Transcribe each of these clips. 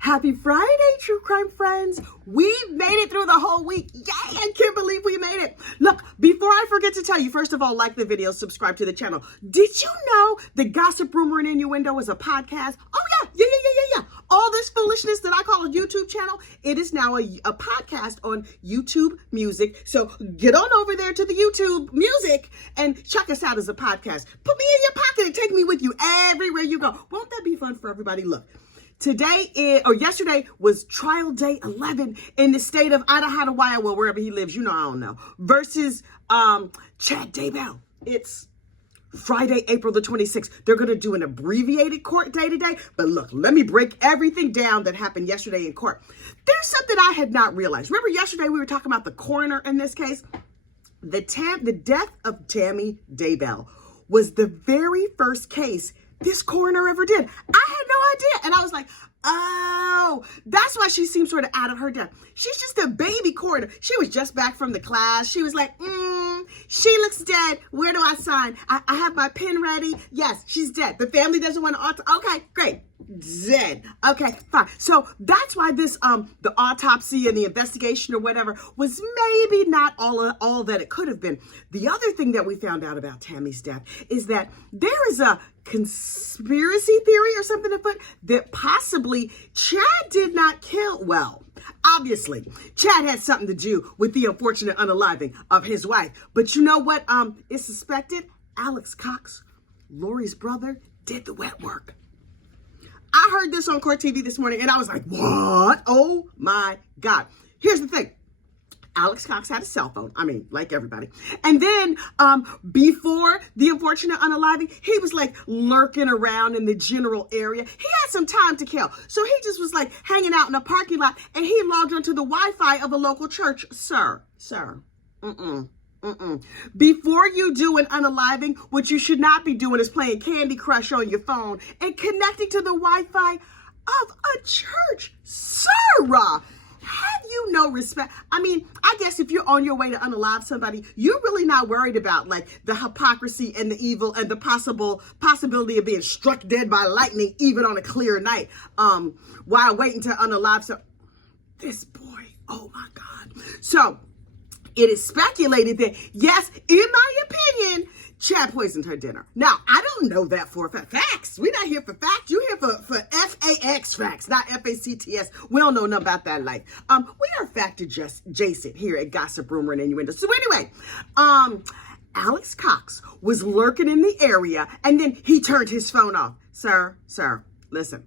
Happy Friday, true crime friends. We made it through the whole week. Yay, I can't believe we made it. Look, before I forget to tell you, first of all, like the video, subscribe to the channel. Did you know that Gossip, Rumor, and Innuendo is a podcast? Oh, yeah. All this foolishness that I call a YouTube channel, it is now a podcast on YouTube Music. So get on over there to the YouTube Music and check us out as a podcast. Put me in your pocket and take me with you everywhere you go. Won't that be fun for everybody? Look. Yesterday was trial day 11 in the state of Idaho, well, wherever he lives, I don't know, versus Chad Daybell. It's Friday, April the 26th. They're going to do an abbreviated court day today. But look, let me break everything down that happened yesterday in court. There's something I had not realized. Remember yesterday we were talking about the coroner in this case? The death of Tammy Daybell was the very first case this coroner ever did. I had no idea. And I was like, oh, that's why she seems sort of out of her depth. She's just a baby coroner. She was just back from the class. She was like, she looks dead. Where do I sign? I have my pen ready. Yes, she's dead. The family doesn't want to okay, great. Dead. Okay, fine. So that's why this the autopsy and the investigation or whatever was maybe not all that it could have been. The other thing that we found out about Tammy's death is that there is a conspiracy theory or something afoot that possibly Chad did not kill. Well, obviously, Chad had something to do with the unfortunate unaliving of his wife. But you know what is suspected? Alex Cox, Lori's brother, did the wet work. I heard this on Court TV this morning and I was like, what? Oh my God. Here's the thing. Alex Cox had a cell phone. I mean, like everybody. And then before the unfortunate unaliving, he was like lurking around in the general area. He had some time to kill. So he just was like hanging out in a parking lot and he logged onto the Wi-Fi of a local church. Sir. Before you do an unaliving, what you should not be doing is playing Candy Crush on your phone and connecting to the Wi-Fi of a church. Sir, have you no respect? I mean, I guess if you're on your way to unalive somebody, you're really not worried about like the hypocrisy and the evil and the possibility of being struck dead by lightning even on a clear night while waiting to unalive this boy. Oh my God. So it is speculated that, yes, in my opinion, Chad poisoned her dinner. Now, I don't know that for a fact. Facts. We're not here for facts. You're here for F-A-X facts, not F-A-C-T-S. We don't know nothing about that life. We are fact adjacent here at Gossip, Rumor, and Innuendo. So anyway, Alex Cox was lurking in the area, and then he turned his phone off. Sir, listen.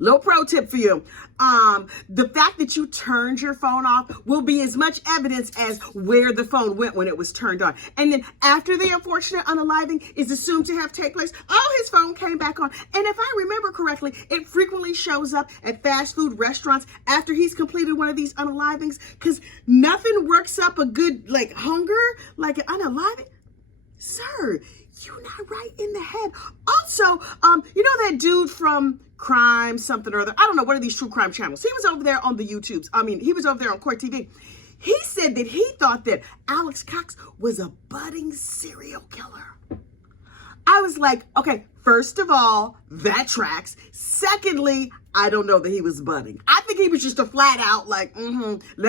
Little pro tip for you. The fact that you turned your phone off will be as much evidence as where the phone went when it was turned on. And then after the unfortunate unaliving is assumed to have taken place, his phone came back on. And if I remember correctly, it frequently shows up at fast food restaurants after he's completed one of these unalivings because nothing works up a good hunger like an unaliving. Sir, you're not right in the head. Also, you know that dude from Crime something or other? I don't know, what are these true crime channels? He was over there on the YouTubes. He was over there on Court TV. He said that he thought that Alex Cox was a budding serial killer. I was like, okay, first of all, that tracks. Secondly, I don't know that he was budding. I think he was just a flat out let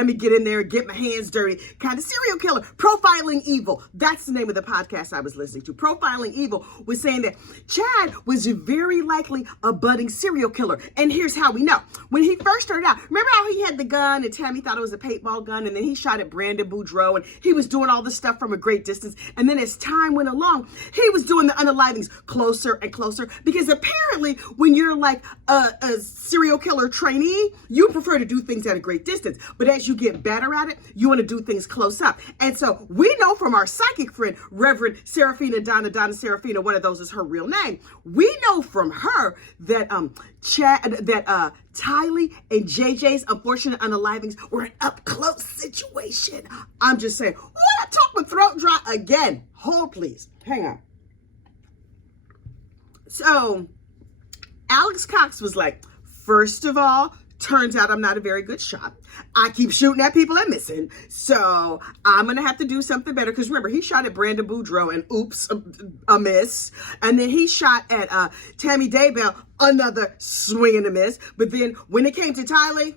me get in there and get my hands dirty kind of serial killer. Profiling Evil. That's the name of the podcast I was listening to. Profiling Evil was saying that Chad was very likely a budding serial killer. And here's how we know. When he first started out, remember how he had the gun and Tammy thought it was a paintball gun and then he shot at Brandon Boudreaux and he was doing all this stuff from a great distance. And then as time went along, he was doing the unalivings closer and closer because apparently when you're like a serial killer trainee, you prefer to do things at a great distance. But as you get better at it, you want to do things close up. And so we know from our psychic friend, Reverend Serafina Donna Serafina, one of those is her real name. We know from her that Tylee and JJ's unfortunate unalivings were an up close situation. I'm just saying, I talk my throat dry again. Hold please. Hang on. So Alex Cox was like, first of all, Turns out I'm not a very good shot. I keep shooting at people and missing. So I'm going to have to do something better. Because remember, he shot at Brandon Boudreaux and oops, a miss. And then he shot at Tammy Daybell, another swing and a miss. But then when it came to Tyler,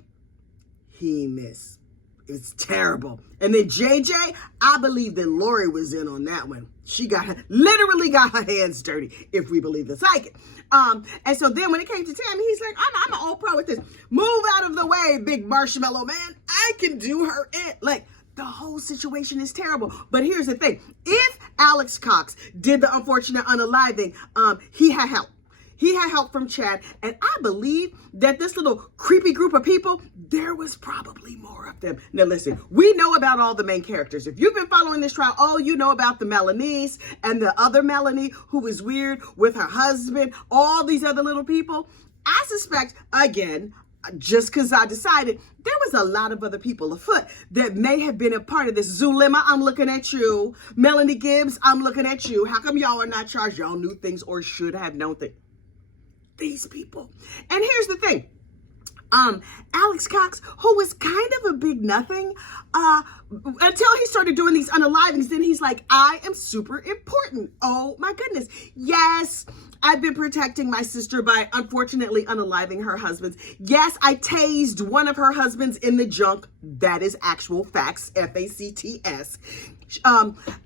he missed. It's terrible. And then JJ, I believe that Lori was in on that one. She literally got her hands dirty, if we believe the psychic. And so then when it came to Tammy, he's like, I'm an old pro with this. Move out of the way, big marshmallow man. I can do her in. Like, the whole situation is terrible. But here's the thing. If Alex Cox did the unfortunate unaliving, he had help. He had help from Chad, and I believe that this little creepy group of people, there was probably more of them. Now listen, we know about all the main characters. If you've been following this trial, all you know about the Melanies and the other Melanie who is weird with her husband, all these other little people. I suspect, again, just because I decided, there was a lot of other people afoot that may have been a part of this. Zulema, I'm looking at you. Melanie Gibbs, I'm looking at you. How come y'all are not charged? Y'all knew things or should have known things. These people. And here's the thing. Alex Cox, who was kind of a big nothing, until he started doing these unalivings, then he's like, I am super important. Oh my goodness. Yes, I've been protecting my sister by unfortunately unaliving her husbands. Yes, I tased one of her husbands in the junk. That is actual facts, FACTS.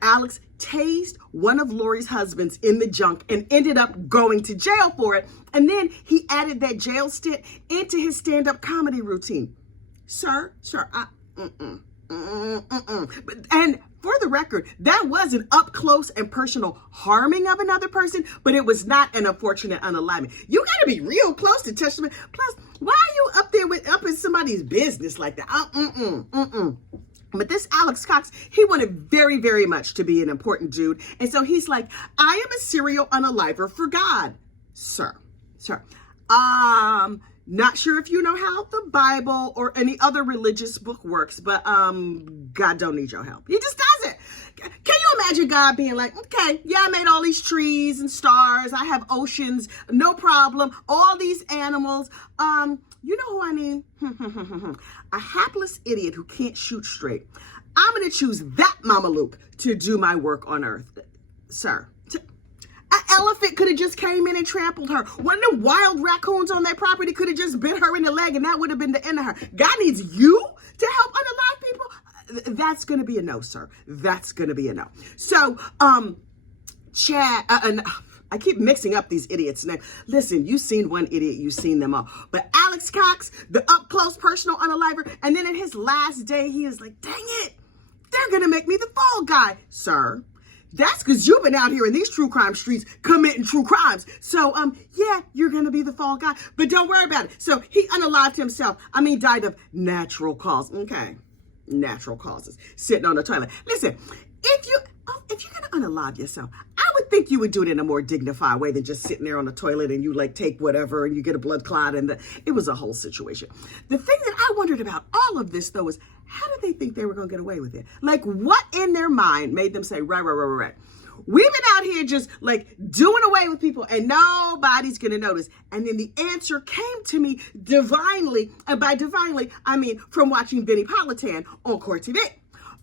Alex tased one of Lori's husbands in the junk and ended up going to jail for it. And then he added that jail stint into his stand-up comedy routine. Sir, and for the record, that was an up close and personal harming of another person, but it was not an unfortunate unaliving. You got to be real close to touch them. Plus, why are you up there up in somebody's business like that? But this Alex Cox, he wanted very, very much to be an important dude. And so he's like, I am a serial unaliver for God. Sir. Not sure if you know how the Bible or any other religious book works, but God don't need your help. He just doesn't. Can you imagine God being like, okay, yeah, I made all these trees and stars. I have oceans, no problem. All these animals. You know who I mean? A hapless idiot who can't shoot straight. I'm going to choose that Mama Luke to do my work on earth. Sir. An elephant could have just came in and trampled her. One of the wild raccoons on that property could have just bit her in the leg, and that would have been the end of her. God needs you to help unalive people? That's going to be a no, sir. That's going to be a no. So, Chad, I keep mixing up these idiots' names. Listen, you've seen one idiot, you've seen them all. But Alex Cox, the up-close personal unaliver, and then in his last day, he is like, dang it, they're going to make me the fall guy. Sir, that's because you've been out here in these true crime streets committing true crimes. So, yeah, you're going to be the fall guy. But don't worry about it. So he unalived himself. Died of natural causes. Okay, natural causes. Sitting on the toilet. Listen, if you're going to unalive yourself, I would think you would do it in a more dignified way than just sitting there on the toilet and you like take whatever and you get a blood clot and it was a whole situation. The thing that I wondered about all of this though is how did they think they were going to get away with it? Like what in their mind made them say, right. We've been out here just like doing away with people and nobody's going to notice. And then the answer came to me divinely. And by divinely, I mean from watching Vinnie Politan on Court TV.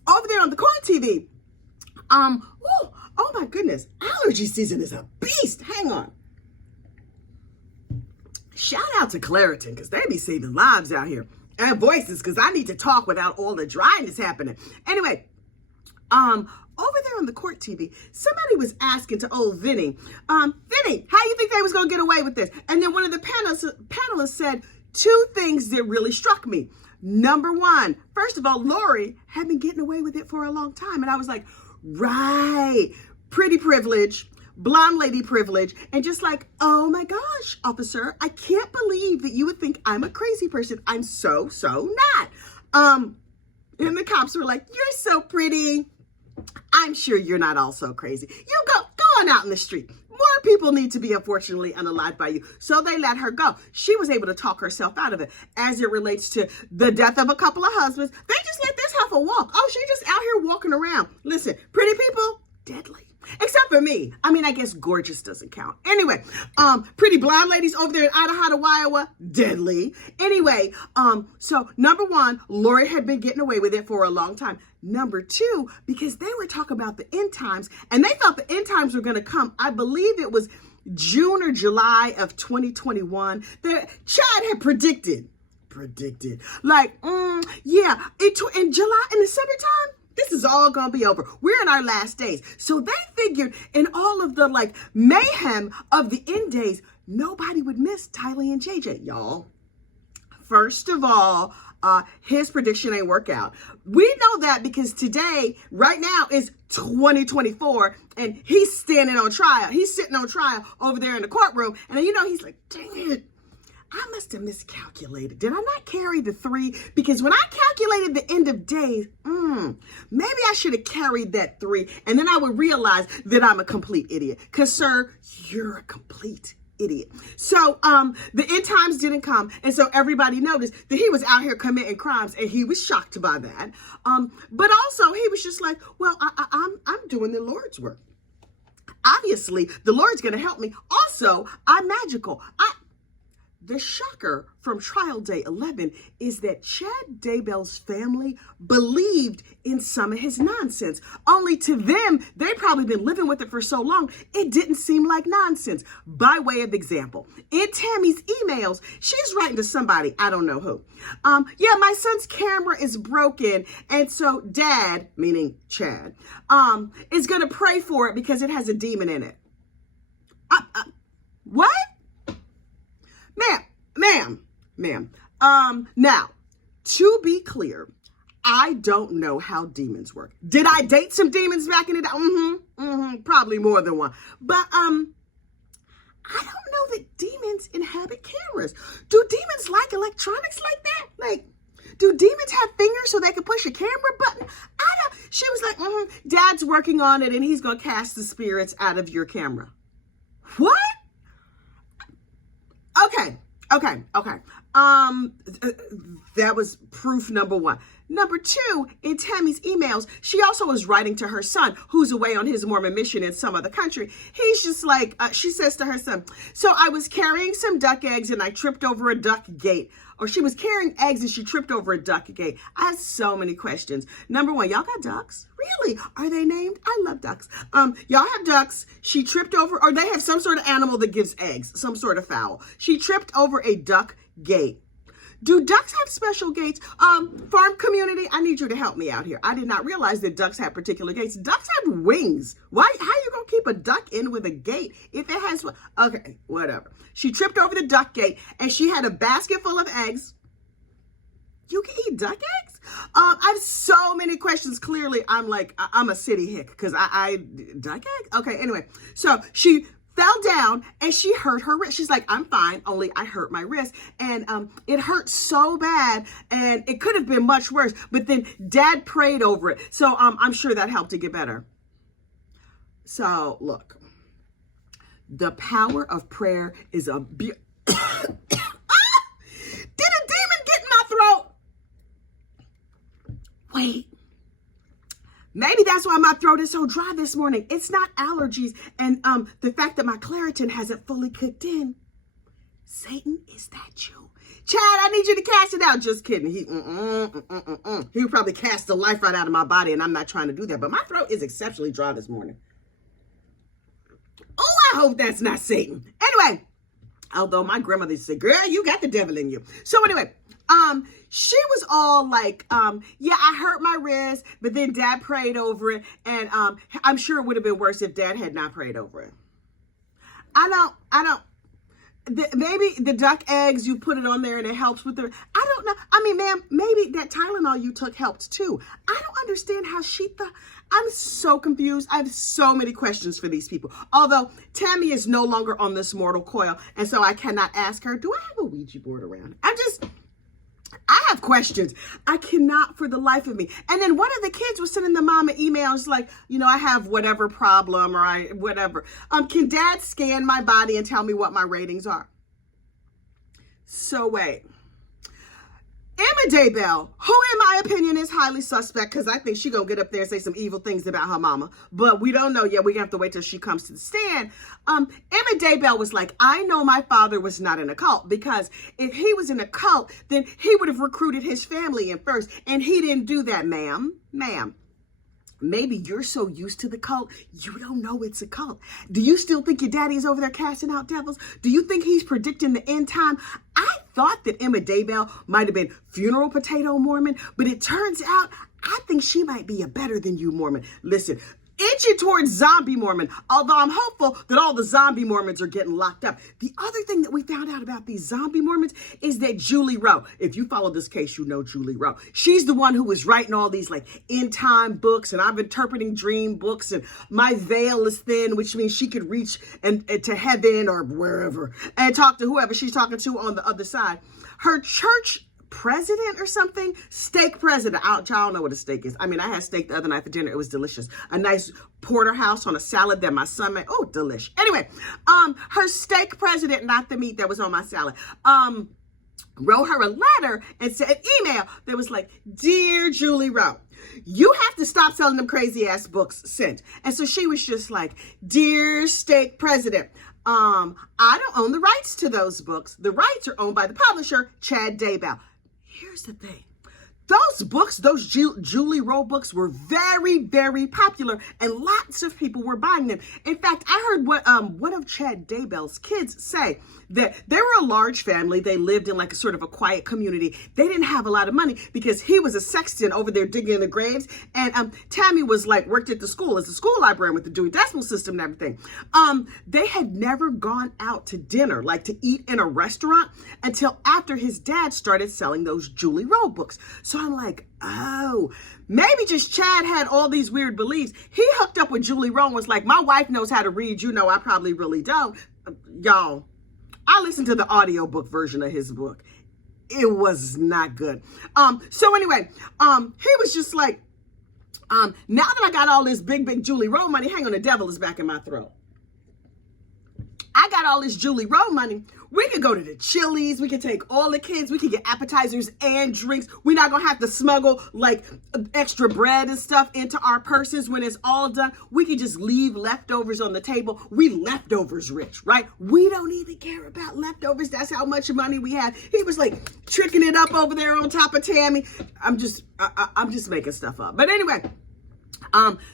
Over there on the Court TV, oh my goodness, allergy season is a beast. Hang on. Shout out to Claritin because they be saving lives out here. And voices because I need to talk without all the dryness happening. Anyway, over there on the Court TV, somebody was asking to old Vinny, Vinny, how you think they was going to get away with this? And then one of the panelists said two things that really struck me. Number one, first of all, Lori had been getting away with it for a long time. And I was like, right, pretty privilege, blonde lady privilege. And just like, oh my gosh, officer, I can't believe that you would think I'm a crazy person. I'm so not. And the cops were like, you're so pretty. I'm sure you're not all so crazy. You go on out in the street. More people need to be unfortunately unalived by you. So they let her go. She was able to talk herself out of it. As it relates to the death of a couple of husbands, they just let this heifer walk. Oh, she just out here walking around. Listen, pretty people, deadly. Except for me. I mean, I guess gorgeous doesn't count. Anyway, pretty blonde ladies over there in Idaho, Iowa, deadly. Anyway, so number one, Lori had been getting away with it for a long time. Number two, because they were talking about the end times, and they thought the end times were going to come. I believe it was June or July of 2021. Chad had predicted, like, yeah, in July, in the summertime, this is all gonna be over. We're in our last days. So they figured in all of the like mayhem of the end days, nobody would miss Tyler and JJ, y'all. First of all, his prediction ain't work out. We know that because today, right now, is 2024, and he's standing on trial. He's sitting on trial over there in the courtroom, and then, he's like, dang it, I must have miscalculated. Did I not carry the 3? Because when I calculated the end of days, maybe I should have carried that 3, and then I would realize that I'm a complete idiot. Because, sir, you're a complete idiot. So the end times didn't come, and so everybody noticed that he was out here committing crimes, and he was shocked by that. But also he was just like, well, I'm doing the Lord's work. Obviously, the Lord's going to help me. Also, I'm magical. The shocker from trial day 11 is that Chad Daybell's family believed in some of his nonsense. Only to them, they'd probably been living with it for so long, it didn't seem like nonsense. By way of example, in Tammy's emails, she's writing to somebody, I don't know who. Yeah, my son's camera is broken, and so Dad, meaning Chad, is going to pray for it because it has a demon in it. What? Ma'am. Now, to be clear, I don't know how demons work. Did I date some demons back in the day? Probably more than one. But, I don't know that demons inhabit cameras. Do demons like electronics like that? Like, do demons have fingers so they can push a camera button? She was like, Dad's working on it and he's going to cast the spirits out of your camera. What? Okay. That was proof number 1. Number 2, in Tammy's emails, she also was writing to her son, who's away on his Mormon mission in some other country. He's just like, she says to her son, so I was carrying some duck eggs and I tripped over a duck gate. Or she was carrying eggs and she tripped over a duck gate. I have so many questions. Number 1, y'all got ducks? Really? Are they named? I love ducks. Y'all have ducks. She tripped over, or they have some sort of animal that gives eggs, some sort of fowl. She tripped over a duck gate. Do ducks have special gates? Farm community, I need you to help me out here. I did not realize that ducks have particular gates. Ducks have wings. How you gonna keep a duck in with a gate if it has, okay, whatever. She tripped over the duck gate and she had a basket full of eggs. You can eat duck eggs? I have so many questions. Clearly, I'm a city hick because duck eggs? Okay, anyway. So she fell down and she hurt her wrist. She's like, I'm fine, only I hurt my wrist. And it hurt so bad and it could have been much worse. But then Dad prayed over it. So I'm sure that helped to get better. So look, the power of prayer is a Did a demon get in my throat? Wait. Maybe that's why my throat is so dry this morning. It's not allergies and the fact that my Claritin hasn't fully kicked in. Satan, is that you? Chad, I need you to cast it out. Just kidding. He would probably cast the life right out of my body, and I'm not trying to do that. But my throat is exceptionally dry this morning. Oh, I hope that's not Satan. Anyway, although my grandmother said, girl, you got the devil in you. So anyway, she was all like, yeah, I hurt my wrist, but then Dad prayed over it. And I'm sure it would have been worse if Dad had not prayed over it. Maybe the duck eggs, you put it on there and it helps with the, I don't know. I mean, ma'am, maybe that Tylenol you took helped too. I don't understand how she thought. I'm so confused. I have so many questions for these people. Although Tammy is no longer on this mortal coil. And so I cannot ask her, do I have a Ouija board around? I have questions. I cannot for the life of me. And then one of the kids was sending the mama emails like, I have whatever problem or whatever. Can Dad scan my body and tell me what my ratings are? So wait. Emma Daybell, who in my opinion is highly suspect, because I think she gonna get up there and say some evil things about her mama, but we don't know yet. We have to wait till she comes to the stand. Emma Daybell was like, I know my father was not in a cult, because if he was in a cult, then he would have recruited his family in first, and he didn't do that, ma'am. Maybe you're so used to the cult, you don't know it's a cult. Do you still think your daddy's over there casting out devils? Do you think he's predicting the end time? I thought that Emma Daybell might have been funeral potato Mormon, but it turns out I think she might be a better than you Mormon. Listen, inching towards zombie Mormon, although I'm hopeful that all the zombie Mormons are getting locked up. The other thing that we found out about these zombie Mormons is that Julie Rowe, if you follow this case, you know Julie Rowe. She's the one who was writing all these like end time books, and I'm interpreting dream books, and my veil is thin, which means she could reach and to heaven or wherever and talk to whoever she's talking to on the other side. Her church president or something, steak president. I don't know what a steak is. I mean, I had steak the other night for dinner. It was delicious. A nice porterhouse on a salad that my son made. Oh, delish. Anyway, her steak president, not the meat that was on my salad, wrote her a letter and said, an email that was like, Dear Julie Rowe, you have to stop selling them crazy ass books sent. And so she was just like, Dear steak president, I don't own the rights to those books. The rights are owned by the publisher, Chad Daybell. Here's the thing. Those books, those Julie Rowe books were very, very popular, and lots of people were buying them. In fact, I heard what one of Chad Daybell's kids say, that they were a large family. They lived in like a sort of a quiet community. They didn't have a lot of money because he was a sexton over there digging in the graves. And Tammy was like, worked at the school as a school librarian with the Dewey Decimal System and everything. They had never gone out to dinner, like to eat in a restaurant, until after his dad started selling those Julie Rowe books. So I'm like, oh, maybe just Chad had all these weird beliefs. He hooked up with Julie Rowe and was like, my wife knows how to read. You know, I probably really don't. Y'all, I listened to the audiobook version of his book. It was not good. So anyway, he was just like, now that I got all this big Julie Rowe money, hang on, the devil is back in my throat. I got all this Julie Rowe money. We could go to the Chili's. We could take all the kids. We could get appetizers and drinks. We're not going to have to smuggle like extra bread and stuff into our purses when it's all done. We could just leave leftovers on the table. We leftovers rich, right? We don't even care about leftovers. That's how much money we have. He was like tricking it up over there on top of Tammy. I'm just making stuff up. But anyway,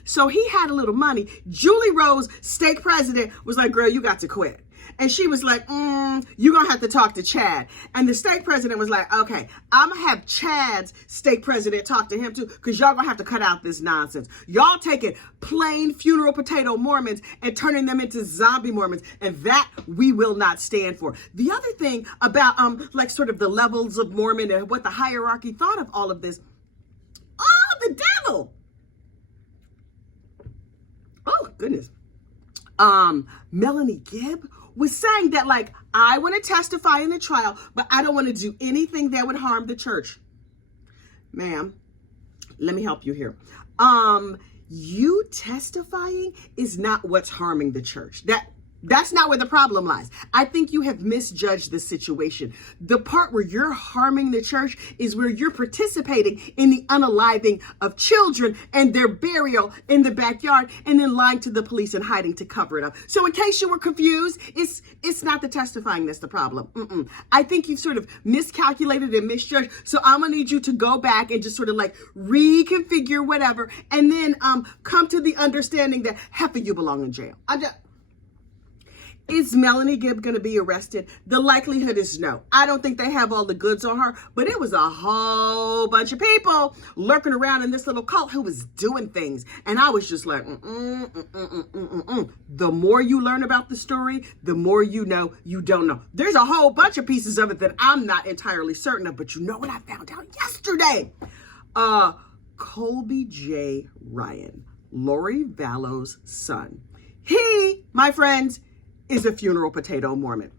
so he had a little money. Julie Rowe's stake president was like, girl, you got to quit. And she was like, you're going to have to talk to Chad. And the stake president was like, okay, I'm going to have Chad's stake president talk to him too, because y'all going to have to cut out this nonsense. Y'all taking plain funeral potato Mormons and turning them into zombie Mormons. And that we will not stand for. The other thing about like sort of the levels of Mormon and what the hierarchy thought of all of this. Oh, the devil. Oh, goodness. Melanie Gibb was saying that, like, I want to testify in the trial, but I don't want to do anything that would harm the church. Ma'am, let me help you here. You testifying is not what's harming the church. That's not where the problem lies. I think you have misjudged the situation. The part where you're harming the church is where you're participating in the unaliving of children and their burial in the backyard and then lying to the police and hiding to cover it up. So in case you were confused, it's not the testifying that's the problem. I think you've sort of miscalculated and misjudged. So I'm going to need you to go back and just sort of like reconfigure whatever and then come to the understanding that heifer, you belong in jail. Is Melanie Gibb going to be arrested? The likelihood is no. I don't think they have all the goods on her, but it was a whole bunch of people lurking around in this little cult who was doing things. And I was just like, The more you learn about the story, the more you know you don't know. There's a whole bunch of pieces of it that I'm not entirely certain of, but you know what I found out yesterday? Colby J. Ryan, Lori Vallow's son. He, my friends, is a funeral potato Mormon.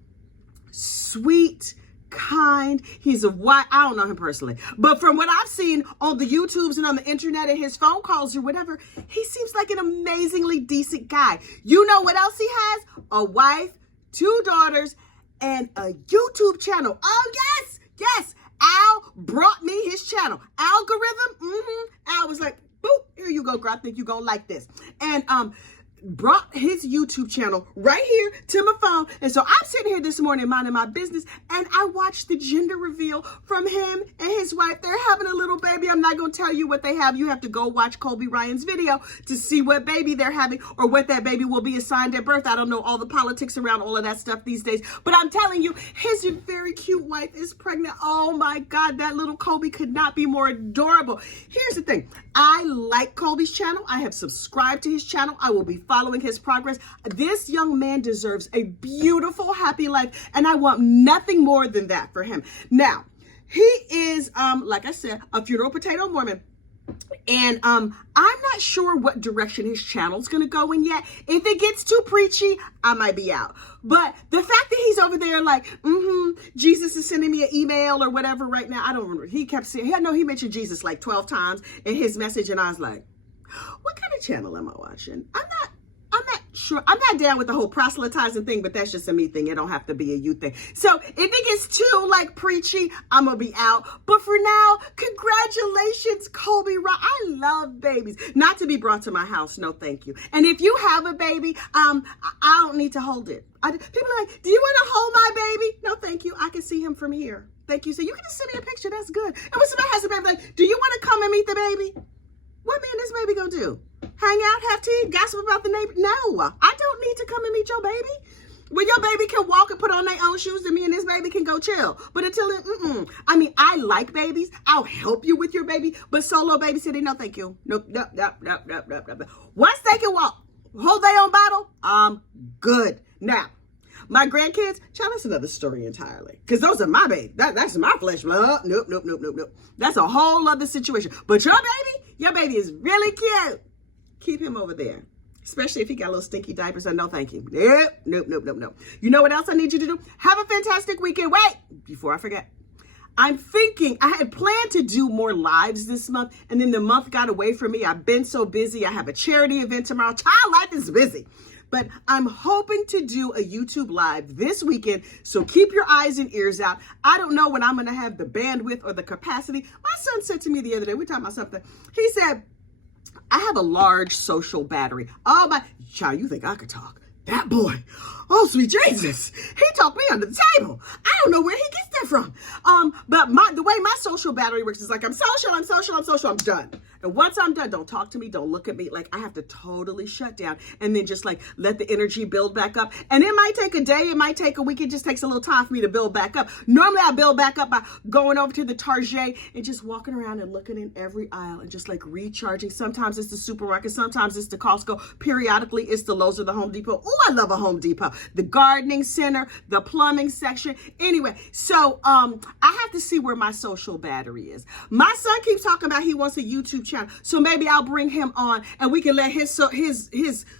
Sweet, kind. He's a white, I don't know him personally, but from what I've seen on the YouTubes and on the internet and his phone calls or whatever, he seems like an amazingly decent guy. You know what else he has? A wife, 2 daughters, and a YouTube channel. Oh, yes. Al brought me think you're going to like this. And brought his YouTube channel right here to my phone. And so I'm sitting here this morning minding my business, and I watched the gender reveal from him and his wife. They're having a little baby. I'm not going to tell you what they have. You have to go watch Colby Ryan's video to see what baby they're having or what that baby will be assigned at birth. I don't know all the politics around all of that stuff these days, but I'm telling you, his very cute wife is pregnant. Oh my God, that little Colby could not be more adorable. Here's the thing. I like Colby's channel. I have subscribed to his channel. I will be following his progress. This young man deserves a beautiful, happy life, and I want nothing more than that for him. Now, he is, like I said, a funeral potato Mormon. And I'm not sure what direction his channel's gonna go in yet. If it gets too preachy, I might be out. But the fact that he's over there like, Jesus is sending me an email or whatever right now, I don't remember. He kept saying, he mentioned Jesus like 12 times in his message, and I was like, what kind of channel am I watching? I'm not sure. I'm not down with the whole proselytizing thing, but that's just a me thing. It don't have to be a you thing. So if it gets too like preachy, I'm gonna be out. But for now, congratulations, Colby Ryan. I love babies. Not to be brought to my house. No, thank you. And if you have a baby, I don't need to hold it. People are like, do you want to hold my baby? No, thank you. I can see him from here. Thank you. So you can just send me a picture. That's good. And when somebody has a baby, like, do you want to come and meet the baby? What me and this baby gonna do? Hang out, have tea, gossip about the neighbor? No, I don't need to come and meet your baby. When your baby can walk and put on their own shoes, and me and this baby can go chill. But until then, I mean, I like babies. I'll help you with your baby, but solo babysitting, no thank you. Nope. Once they can walk, hold their own bottle, I'm good. Now, my grandkids, child, that's another story entirely. Because those are my baby. That's my flesh blood. Nope. That's a whole other situation. But your baby is really cute. Keep him over there. Especially if he got little stinky diapers. So no, thank you. Nope. You know what else I need you to do? Have a fantastic weekend. Wait, before I forget. I'm thinking, I had planned to do more lives this month, and then the month got away from me. I've been so busy. I have a charity event tomorrow. Child life is busy. But I'm hoping to do a YouTube live this weekend, so keep your eyes and ears out. I don't know when I'm going to have the bandwidth or the capacity. My son said to me the other day, we talking about something. He said, I have a large social battery. Oh, my child, you think I could talk? That boy, oh, sweet Jesus, he talked me under the table. I don't know where he gets that from. But the way my social battery works is like, I'm social, I'm done. And once I'm done, don't talk to me, don't look at me. Like, I have to totally shut down and then just like let the energy build back up. And it might take a day, it might take a week. It just takes a little time for me to build back up. Normally I build back up by going over to the Target and just walking around and looking in every aisle and just like recharging. Sometimes it's the supermarket, sometimes it's the Costco. Periodically it's the Lowe's or the Home Depot. Oh, I love a Home Depot. The gardening center, the plumbing section. Anyway, so I have to see where my social battery is. My son keeps talking about he wants a YouTube channel, so maybe I'll bring him on and we can let his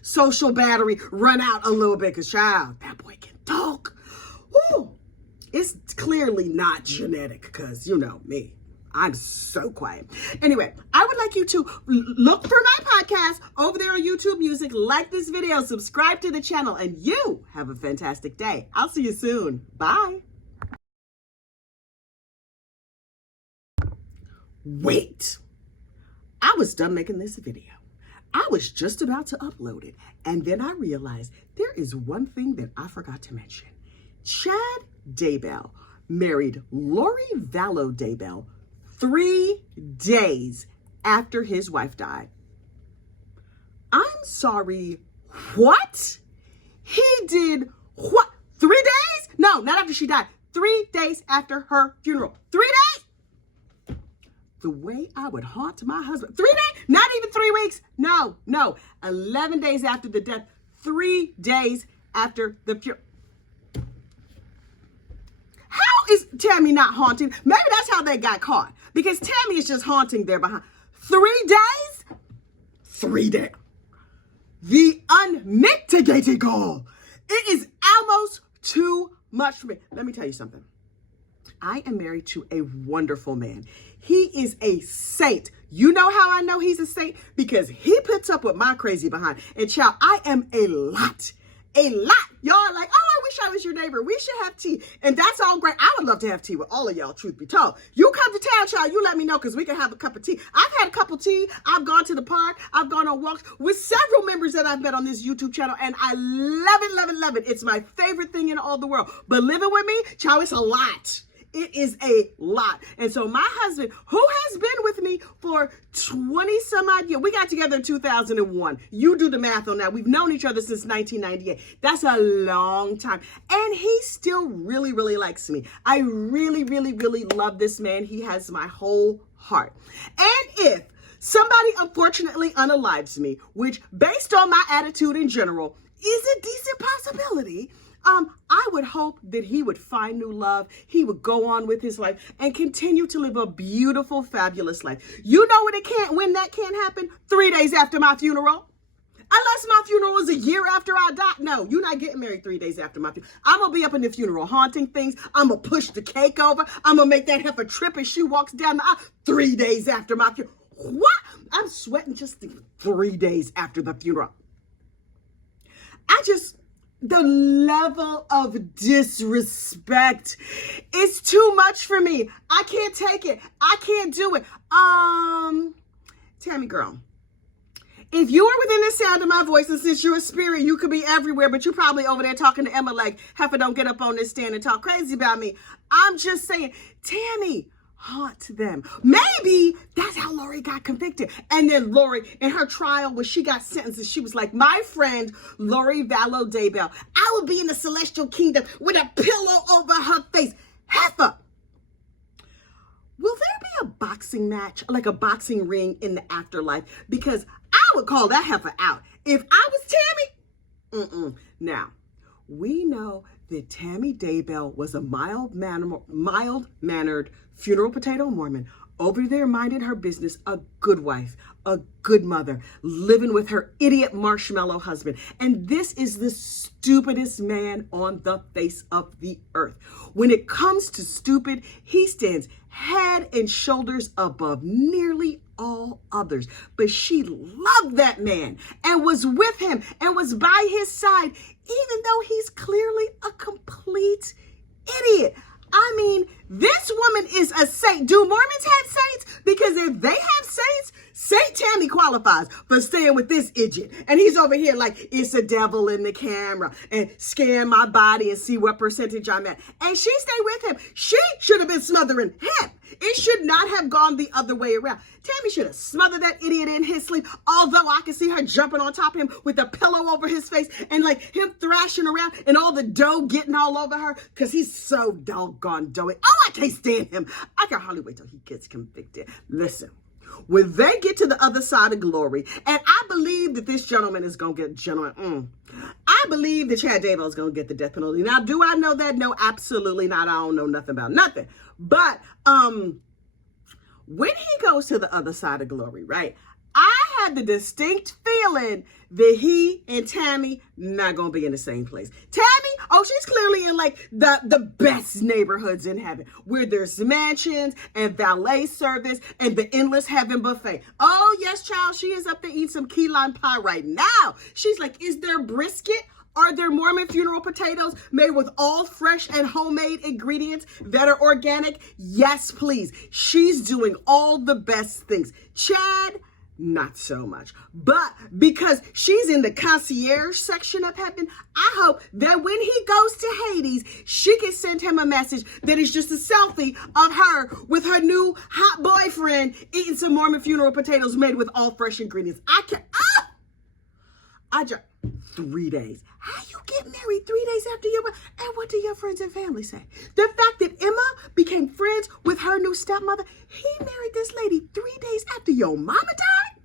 social battery run out a little bit. Cause child, that boy can talk. Woo! It's clearly not genetic, cause you know me. I'm so quiet. Anyway, I would like you to look for my podcast over there on YouTube Music, like this video, subscribe to the channel, and you have a fantastic day. I'll see you soon. Bye. Wait, I was done making this video. I was just about to upload it, and then I realized there is one thing that I forgot to mention. Chad Daybell married Lori Vallow Daybell 3 days after his wife died. I'm sorry, what? He did what? 3 days? No, not after she died. 3 days after her funeral. 3 days? The way I would haunt my husband. 3 days? Not even 3 weeks. No. 11 days after the death. 3 days after the funeral. How is Tammy not haunting? Maybe that's how they got caught. Because Tammy is just haunting there behind. 3 days? 3 days. The unmitigated gall. It is almost too much for me. Let me tell you something. I am married to a wonderful man. He is a saint. You know how I know he's a saint? Because he puts up with my crazy behind. And child, I am a lot. Y'all are like, oh, I wish wish I was your neighbor. We should have tea. And that's all great. I would love to have tea with all of y'all, truth be told. You come to town, child, you let me know because we can have a cup of tea. I've had a cup of tea. I've gone to the park. I've gone on walks with several members that I've met on this YouTube channel, and I love it, love it, love it. It's my favorite thing in all the world. But living with me, child, it's a lot. It is a lot. And so my husband, who has been with me for 20 some odd years, we got together in 2001. You do the math on that. We've known each other since 1998. That's a long time. And he still really, really likes me. I really, really, really love this man. He has my whole heart. And if somebody unfortunately unalives me, which based on my attitude in general is a decent possibility, I would hope that he would find new love. He would go on with his life and continue to live a beautiful, fabulous life. You know when that can't happen? 3 days after my funeral. Unless my funeral is a year after I die. No, you're not getting married 3 days after my funeral. I'm going to be up in the funeral haunting things. I'm going to push the cake over. I'm going to make that heifer trip as she walks down the aisle 3 days after my funeral. What? I'm sweating just 3 days after the funeral. The level of disrespect is too much for me. I can't take it. I can't do it. Tammy girl, if you were within the sound of my voice, and since you're a spirit, you could be everywhere, but you're probably over there talking to Emma like, heifer, don't get up on this stand and talk crazy about me. I'm just saying, Tammy, haunt them. Maybe that's how Lori got convicted. And then Lori, in her trial, when she got sentenced, she was like, my friend, Lori Vallow Daybell, I will be in the celestial kingdom with a pillow over her face. Heifer, will there be a boxing match, like a boxing ring in the afterlife? Because I would call that heifer out. If I was Tammy, Now, we know that Tammy Daybell was a mild-mannered funeral potato Mormon, over there minding her business, a good wife, a good mother, living with her idiot marshmallow husband. And this is the stupidest man on the face of the earth. When it comes to stupid, he stands head and shoulders above nearly all others. But she loved that man and was with him and was by his side, even though he's clearly a complete idiot. I mean, this woman is a saint. Do Mormons have saints? Because if they have saints, Saint Tammy qualifies for staying with this idiot. And he's over here like, it's a devil in the camera and scan my body and see what percentage I'm at. And she stayed with him. She should have been smothering him. It should not have gone the other way around. Tammy should have smothered that idiot in his sleep, although I can see her jumping on top of him with a pillow over his face and like him thrashing around and all the dough getting all over her because he's so doggone doughy. Oh, I can't stand him. I can hardly wait till he gets convicted. Listen, when they get to the other side of glory, and I believe that this gentleman is going to get, I believe that Chad Daybell is going to get the death penalty. Now, do I know that? No, absolutely not. I don't know nothing about nothing. But when he goes to the other side of glory, right, I had the distinct feeling that he and Tammy not going to be in the same place. Tammy, oh, she's clearly in like the best neighborhoods in heaven where there's mansions and valet service and the endless heaven buffet. Oh, yes, child, she is up there eating some key lime pie right now. She's like, is there brisket? Are there Mormon funeral potatoes made with all fresh and homemade ingredients that are organic? Yes, please. She's doing all the best things. Chad, not so much. But because she's in the concierge section of heaven, I hope that when he goes to Hades, she can send him a message that is just a selfie of her with her new hot boyfriend eating some Mormon funeral potatoes made with all fresh ingredients. I just 3 days. How you get married 3 days after your wedding? And what do your friends and family say? The fact that Emma became friends with her new stepmother, he married this lady 3 days after your mama died?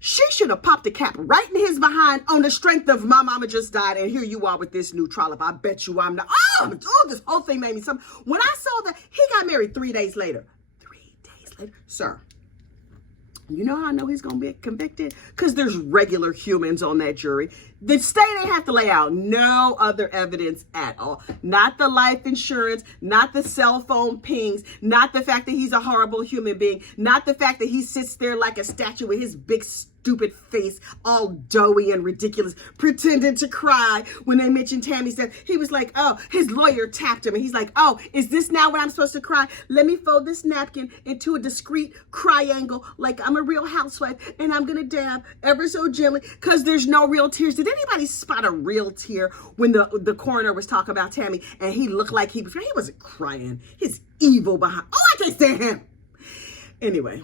She should have popped a cap right in his behind on the strength of my mama just died, and here you are with this new trollop. I bet you I'm not. Oh, this whole thing made me something. When I saw that he got married 3 days later. 3 days later, sir. You know how I know he's going to be convicted? Because there's regular humans on that jury. The state ain't have to lay out no other evidence at all. Not the life insurance, not the cell phone pings, not the fact that he's a horrible human being, not the fact that he sits there like a statue with his big stupid face, all doughy and ridiculous, pretending to cry when they mentioned Tammy's death. He was like, oh, his lawyer tapped him and he's like, oh, is this now when I'm supposed to cry? Let me fold this napkin into a discreet triangle like I'm a real housewife and I'm gonna dab ever so gently because there's no real tears. Did anybody spot a real tear when the coroner was talking about Tammy and he looked like he wasn't crying. He's evil behind. Oh, I can't stand him. Anyway,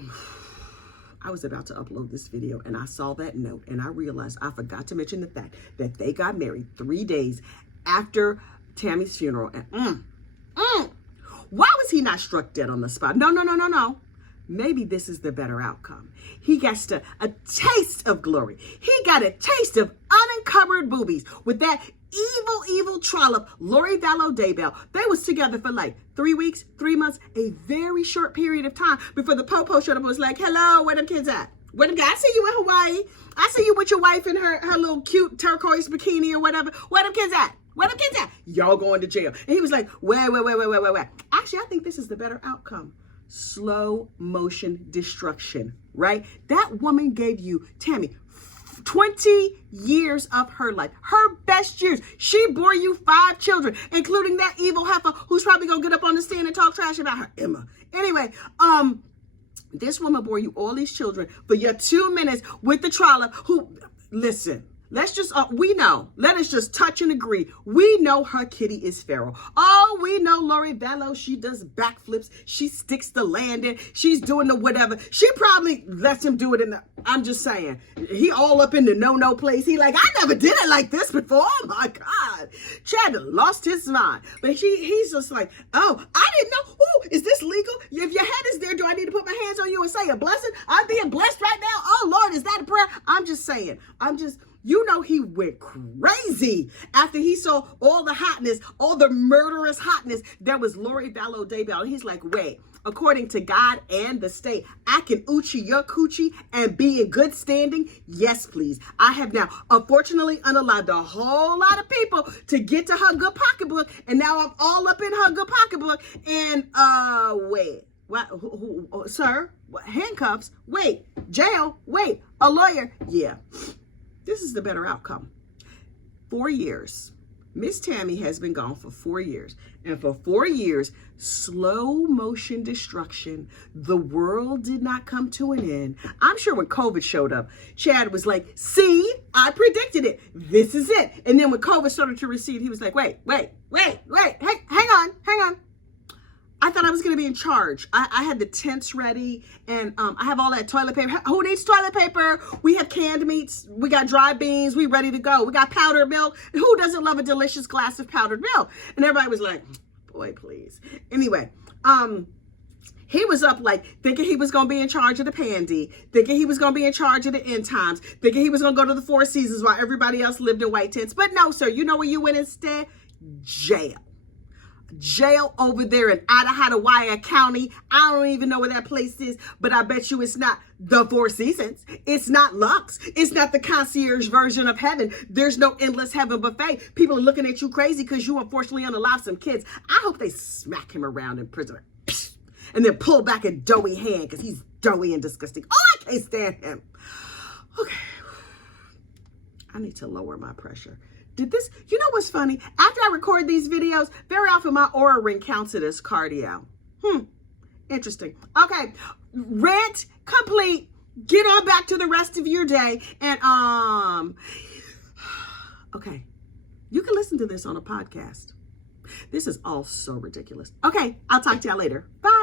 I was about to upload this video and I saw that note and I realized I forgot to mention the fact that they got married 3 days after Tammy's funeral. And why was he not struck dead on the spot? No. Maybe this is the better outcome. He gets a taste of glory. He got a taste of uncovered boobies with that evil trollop, Lori Vallow Daybell. They was together for like 3 weeks, 3 months, a very short period of time before the popo showed up and was like, hello, where them kids at? Where them guys? I see you in Hawaii. I see you with your wife in her little cute turquoise bikini or whatever. Where them kids at? Where them kids at? Y'all going to jail. And he was like, wait. Actually, I think this is the better outcome. Slow motion destruction, right? That woman gave you, Tammy, 20 years of her life, her best years. She bore you 5 children, including that evil heifer who's probably gonna get up on the stand and talk trash about her, Emma. Anyway, this woman bore you all these children for your 2 minutes with the trollop who, listen, let's just, let us just touch and agree. We know her kitty is feral. Oh, we know Lori Vallow, she does backflips. She sticks the landing. She's doing the whatever. She probably lets him do it I'm just saying. He all up in the no place. He like, I never did it like this before. Oh my God. Chad lost his mind. But he's just like, oh, I didn't know. Oh, is this legal? If your head is there, do I need to put my hands on you and say a blessing? I'm being blessed right now. Oh Lord, is that a prayer? I'm just saying. You know, he went crazy after he saw all the hotness, all the murderous hotness that was Lori Vallow Daybell. And he's like, wait, according to God and the state, I can Uchi your coochie and be in good standing? Yes, please. I have now, unfortunately, unallowed a whole lot of people to get to her good pocketbook. And now I'm all up in her good pocketbook. And, wait. What, sir? What, handcuffs? Wait. Jail? Wait. A lawyer? Yeah. This is the better outcome. 4 years. Miss Tammy has been gone for 4 years. And for 4 years, slow motion destruction. The world did not come to an end. I'm sure when COVID showed up, Chad was like, see, I predicted it. This is it. And then when COVID started to recede, he was like, wait. Hey, hang on. I thought I was going to be in charge. I had the tents ready and I have all that toilet paper. Who needs toilet paper? We have canned meats. We got dry beans. We ready to go. We got powdered milk. Who doesn't love a delicious glass of powdered milk? And everybody was like, boy, please. Anyway, he was up like thinking he was going to be in charge of the pandy, thinking he was going to be in charge of the end times, thinking he was going to go to the Four Seasons while everybody else lived in white tents. But no, sir, you know where you went instead? Jail over there in Attahadawaya County. I don't even know where that place is, but I bet you it's not the Four Seasons. It's not Lux. It's not the concierge version of heaven. There's no endless heaven buffet. People are looking at you crazy because you unfortunately unalive some kids. I hope they smack him around in prison and then pull back a doughy hand because he's doughy and disgusting. Oh, I can't stand him. Okay. I need to lower my pressure. You know what's funny? After I record these videos, very often my Aura Ring counts it as cardio. Interesting. Okay, rant complete. Get on back to the rest of your day. And, okay, you can listen to this on a podcast. This is all so ridiculous. Okay, I'll talk to y'all later. Bye.